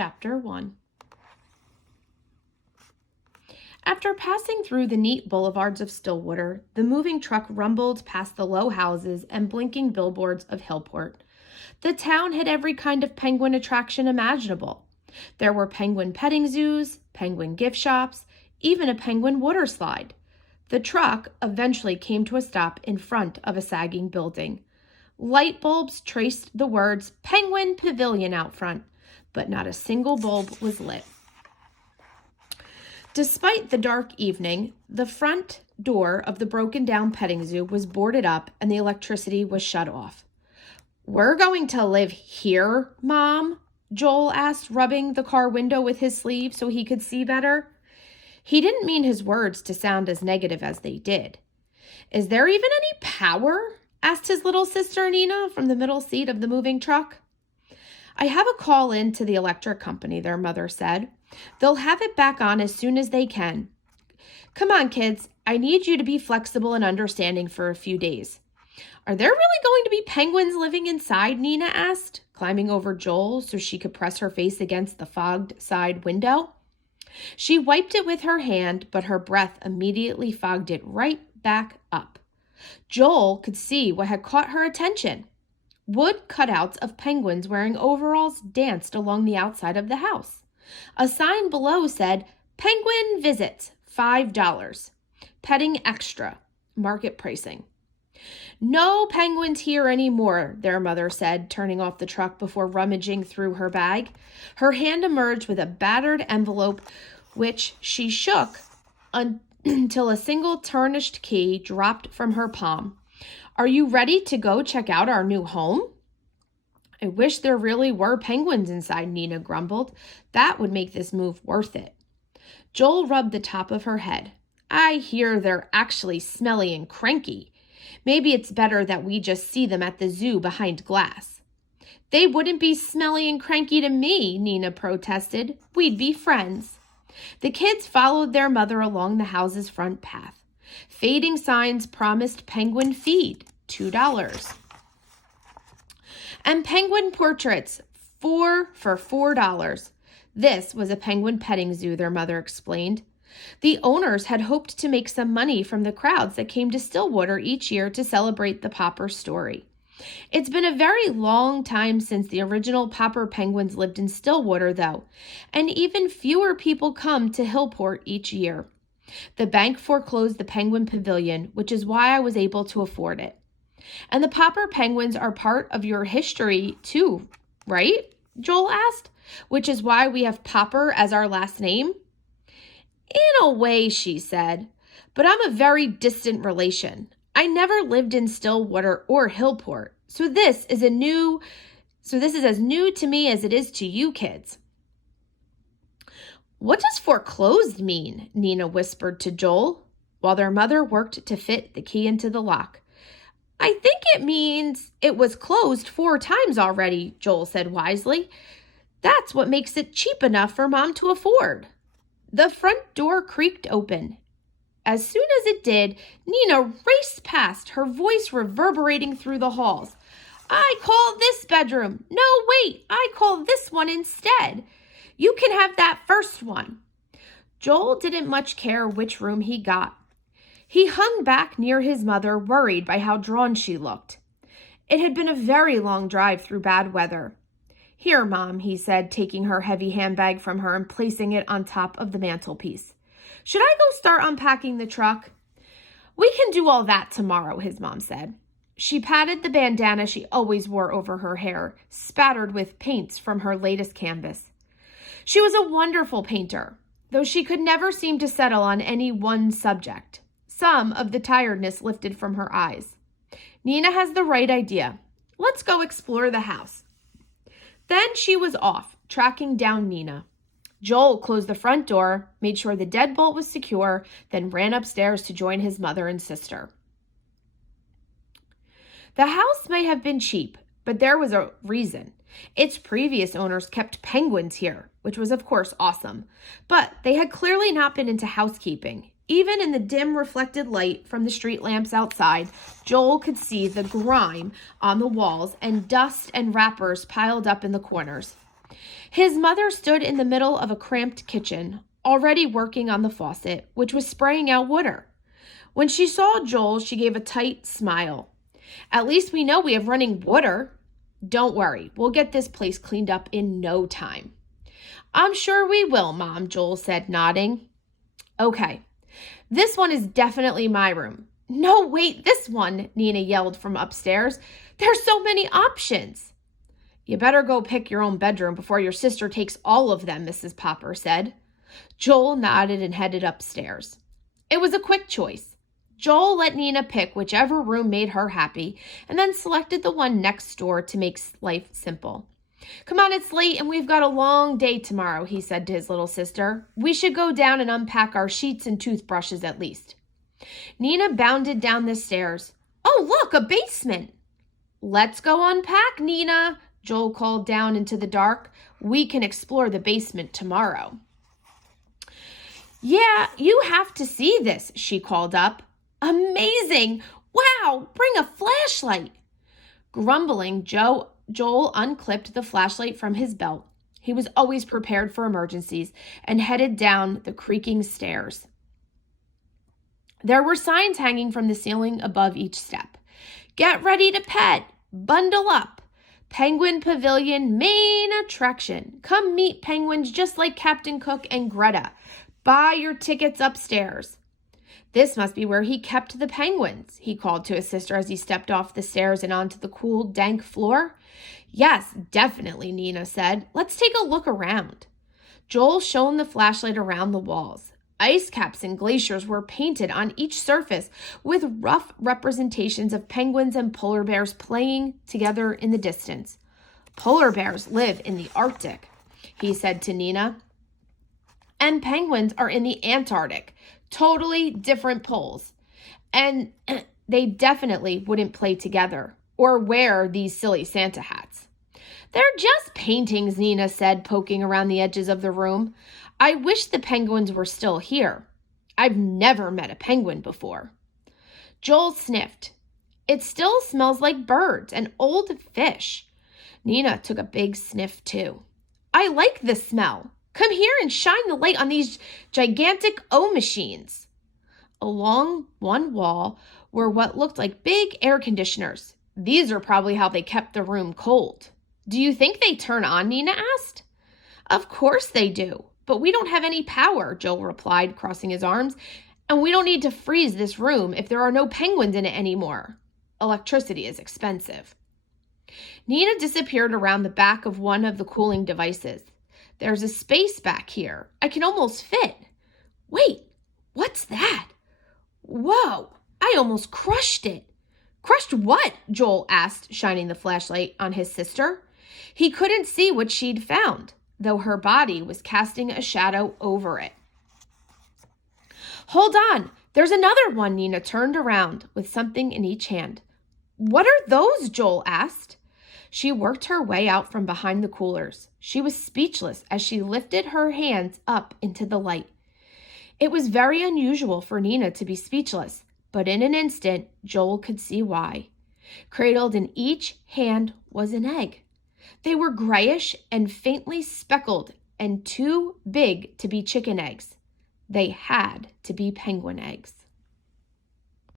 Chapter 1. After passing through the neat boulevards of Stillwater, the moving truck rumbled past the low houses and blinking billboards of Hillport. The town had every kind of penguin attraction imaginable. There were penguin petting zoos, penguin gift shops, even a penguin water slide. The truck eventually came to a stop in front of a sagging building. Light bulbs traced the words Penguin Pavilion out front, but not a single bulb was lit. Despite the dark evening, the front door of the broken-down petting zoo was boarded up and the electricity was shut off. "We're going to live here, Mom?" Joel asked, rubbing the car window with his sleeve so he could see better. He didn't mean his words to sound as negative as they did. "Is there even any power?" asked his little sister Nina from the middle seat of the moving truck. "I have a call in to the electric company," their mother said. "They'll have it back on as soon as they can. Come on, kids. I need you to be flexible and understanding for a few days." "Are there really going to be penguins living inside?" Nina asked, climbing over Joel so she could press her face against the fogged side window. She wiped it with her hand, but her breath immediately fogged it right back up. Joel could see what had caught her attention. Wood cutouts of penguins wearing overalls danced along the outside of the house. A sign below said, "Penguin visit, $5. Petting extra, market pricing." "No penguins here anymore," their mother said, turning off the truck before rummaging through her bag. Her hand emerged with a battered envelope, which she shook until a single tarnished key dropped from her palm. "Are you ready to go check out our new home?" "I wish there really were penguins inside," Nina grumbled. "That would make this move worth it." Joel rubbed the top of her head. "I hear they're actually smelly and cranky. Maybe it's better that we just see them at the zoo behind glass." "They wouldn't be smelly and cranky to me," Nina protested. "We'd be friends." The kids followed their mother along the house's front path. Fading signs promised penguin feed, $2. And penguin portraits, 4 for $4. This was a penguin petting zoo, their mother explained. The owners had hoped to make some money from the crowds that came to Stillwater each year to celebrate the Popper story. It's been a very long time since the original Popper penguins lived in Stillwater, though, and even fewer people come to Hillport each year. The bank foreclosed the Penguin Pavilion, which is why I was able to afford it. "And the Popper penguins are part of your history, too, right?" Joel asked. "Which is why we have Popper as our last name?" "In a way," she said, "but I'm a very distant relation. I never lived in Stillwater or Hillport, so this is as new to me as it is to you kids." "What does foreclosed mean?" Nina whispered to Joel, while their mother worked to fit the key into the lock. "I think it means it was closed 4 times already," Joel said wisely. "That's what makes it cheap enough for Mom to afford." The front door creaked open. As soon as it did, Nina raced past, her voice reverberating through the halls. "I call this bedroom. No, wait, I call this one instead. You can have that first one." Joel didn't much care which room he got. He hung back near his mother, worried by how drawn she looked. It had been a very long drive through bad weather. "Here, Mom," he said, taking her heavy handbag from her and placing it on top of the mantelpiece. "Should I go start unpacking the truck?" "We can do all that tomorrow," his mom said. She patted the bandana she always wore over her hair, spattered with paints from her latest canvas. She was a wonderful painter, though she could never seem to settle on any one subject. Some of the tiredness lifted from her eyes. "Nina has the right idea. Let's go explore the house." Then she was off, tracking down Nina. Joel closed the front door, made sure the deadbolt was secure, then ran upstairs to join his mother and sister. The house may have been cheap, but there was a reason. Its previous owners kept penguins here, which was of course awesome, but they had clearly not been into housekeeping. Even in the dim reflected light from the street lamps outside, Joel could see the grime on the walls and dust and wrappers piled up in the corners. His mother stood in the middle of a cramped kitchen, already working on the faucet, which was spraying out water. When she saw Joel, she gave a tight smile. At least we know we have running water. Don't worry, we'll get this place cleaned up in no time. I'm sure we will, Mom, Joel said, nodding. Okay, this one is definitely my room. No, wait, this one, Nina yelled from upstairs. There's so many options. You better go pick your own bedroom before your sister takes all of them, Mrs. Popper said. Joel nodded and headed upstairs. It was a quick choice. Joel let Nina pick whichever room made her happy and then selected the one next door to make life simple. Come on, it's late and we've got a long day tomorrow, he said to his little sister. We should go down and unpack our sheets and toothbrushes at least. Nina bounded down the stairs. Oh, look, a basement. Let's go unpack, Nina, Joel called down into the dark. We can explore the basement tomorrow. Yeah, you have to see this, she called up. Amazing! Wow, bring a flashlight. Grumbling, Joel unclipped the flashlight from his belt. He was always prepared for emergencies and headed down the creaking stairs. There were signs hanging from the ceiling above each step. Get ready to pet. Bundle up. Penguin Pavilion main attraction. Come meet penguins just like Captain Cook and Greta. Buy your tickets upstairs. This must be where he kept the penguins, he called to his sister as he stepped off the stairs and onto the cool, dank floor. Yes, definitely, Nina said. Let's take a look around. Joel shone the flashlight around the walls. Ice caps and glaciers were painted on each surface with rough representations of penguins and polar bears playing together in the distance. Polar bears live in the Arctic, he said to Nina. And penguins are in the Antarctic. Totally different poles. And they definitely wouldn't play together or wear these silly Santa hats. They're just paintings, Nina said, poking around the edges of the room. I wish the penguins were still here. I've never met a penguin before. Joel sniffed. It still smells like birds and old fish. Nina took a big sniff too. I like the smell. Come here and shine the light on these gigantic O-machines. Along one wall were what looked like big air conditioners. These are probably how they kept the room cold. Do you think they turn on? Nina asked. Of course they do, but we don't have any power, Joel replied, crossing his arms, and we don't need to freeze this room if there are no penguins in it anymore. Electricity is expensive. Nina disappeared around the back of one of the cooling devices. There's a space back here. I can almost fit. Wait, what's that? Whoa, I almost crushed it. Crushed what? Joel asked, shining the flashlight on his sister. He couldn't see what she'd found, though her body was casting a shadow over it. Hold on, there's another one. Nina turned around with something in each hand. What are those? Joel asked. She worked her way out from behind the coolers. She was speechless as she lifted her hands up into the light. It was very unusual for Nina to be speechless, but in an instant, Joel could see why. Cradled in each hand was an egg. They were grayish and faintly speckled and too big to be chicken eggs. They had to be penguin eggs.